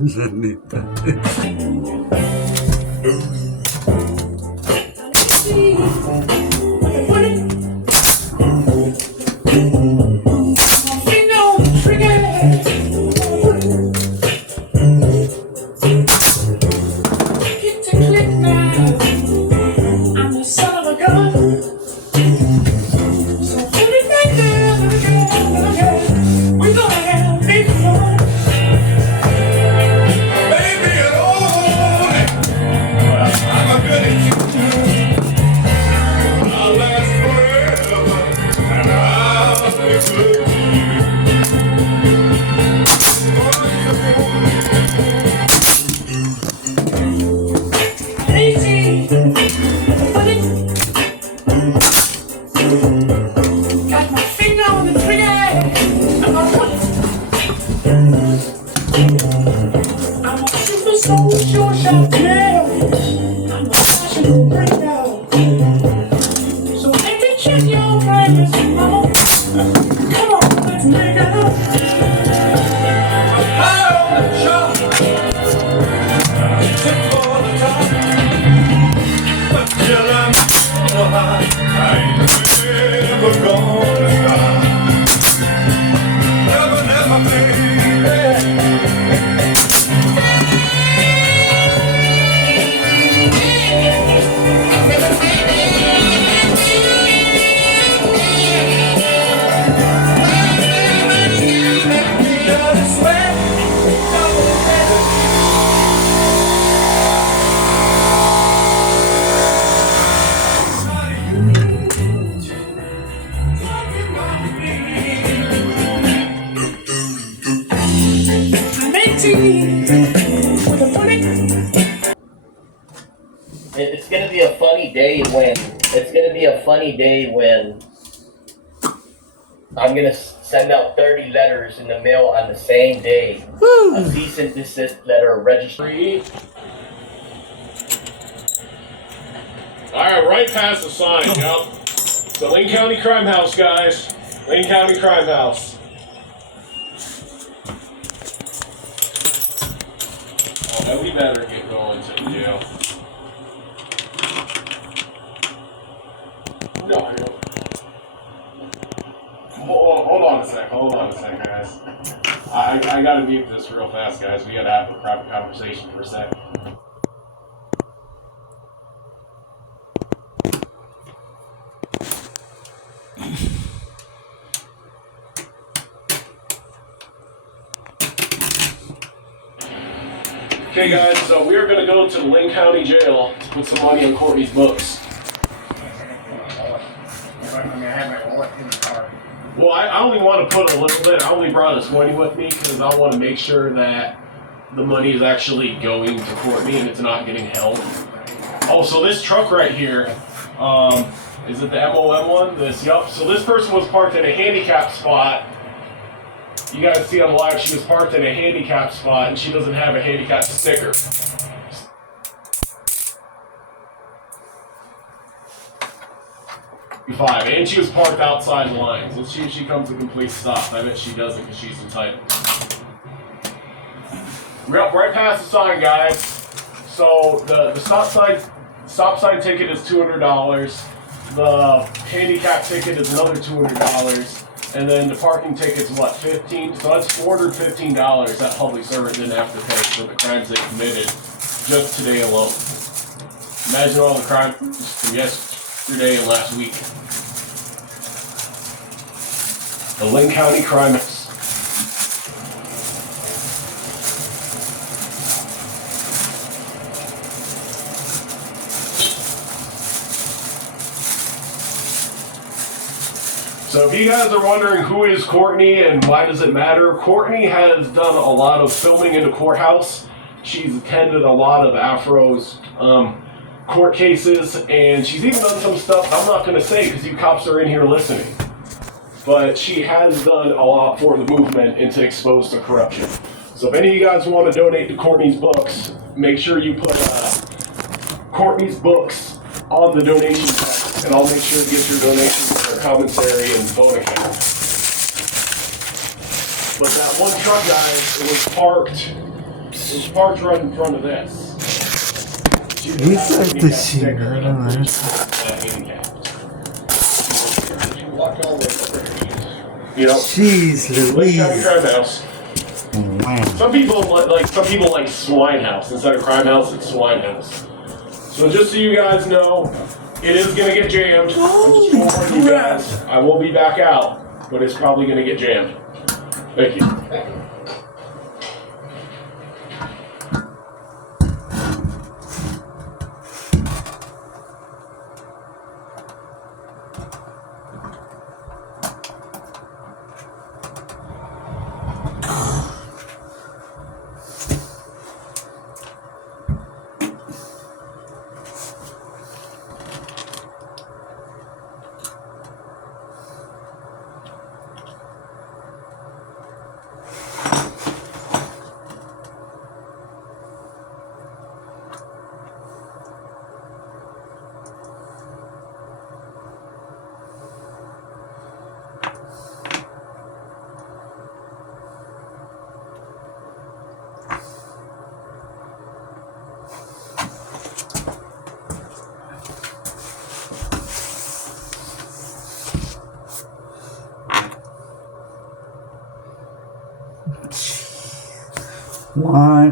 La neta. It's gonna be a funny day when I'm gonna send out 30 letters in the mail on the same day. A cease and desist letter, registry. Alright, right past the sign, yep. It's the Lane County Crime House, guys. Lane County Crime House. Oh, now we better get going to jail. No. Hold on a sec, guys. I gotta mute this real fast, guys. We gotta have a proper conversation for a sec. Okay, guys, so we are going to go to the Lane County Jail to put some money on Courtney's books. Well, I only want to put a little bit. I only brought a 20 with me because I want to make sure that the money is actually going to Courtney and it's not getting held. Oh, so this truck right here, is it the MOM one? Yup. So this person was parked in a handicap spot. You guys see on live, she was parked in a handicap spot and she doesn't have a handicap sticker. And she was parked outside the lines. Let's see if she comes to a complete stop. I bet she doesn't because she's entitled. We're up right past the sign, guys. So the stop sign ticket is $200. The handicap ticket is another $200. And then the parking ticket's what, $15? So that's $415 that public servant didn't have to pay for the crimes they committed just today alone. Imagine all the crimes from yesterday and last week. The Lane County Crime. So if you guys are wondering who is Courtney and why does it matter, Courtney has done a lot of filming in the courthouse. She's attended a lot of Afro's court cases, and she's even done some stuff I'm not going to say because you cops are in here listening. But she has done a lot for the movement and to expose the corruption. So if any of you guys want to donate to Courtney's books, make sure you put Courtney's books on the donation text, and I'll make sure to get your donation to her commissary and phone account. But that one truck, guys, it was parked This part's right in front of this. He's up to shit. I don't know. You know, Jeez Lake County Louise. Crime House. Wow. Some people like Swine House instead of Crime House. It's Swine House. So just so you guys know, it is gonna get jammed. I'm just warning you guys. I will be back out, but it's probably gonna get jammed. Thank you. Why?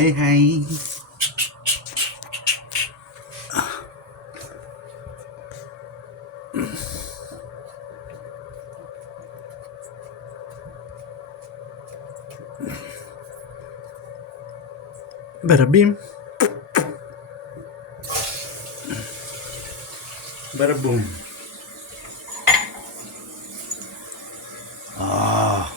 Hey. Bada bim. Bada boom. Ah.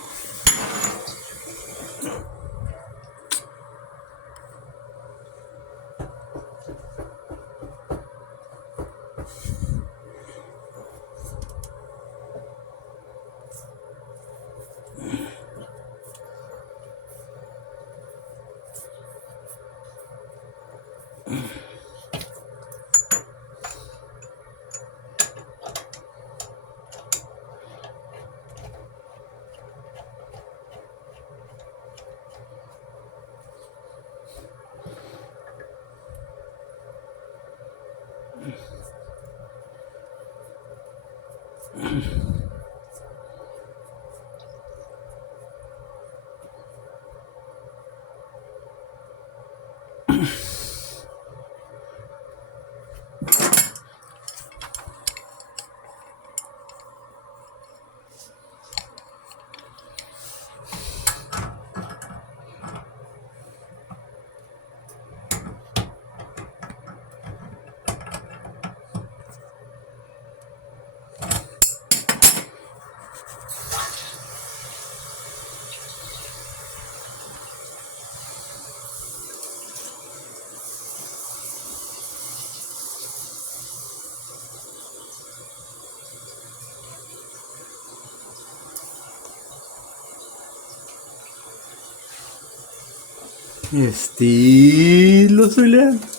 Estilo Soy Leal.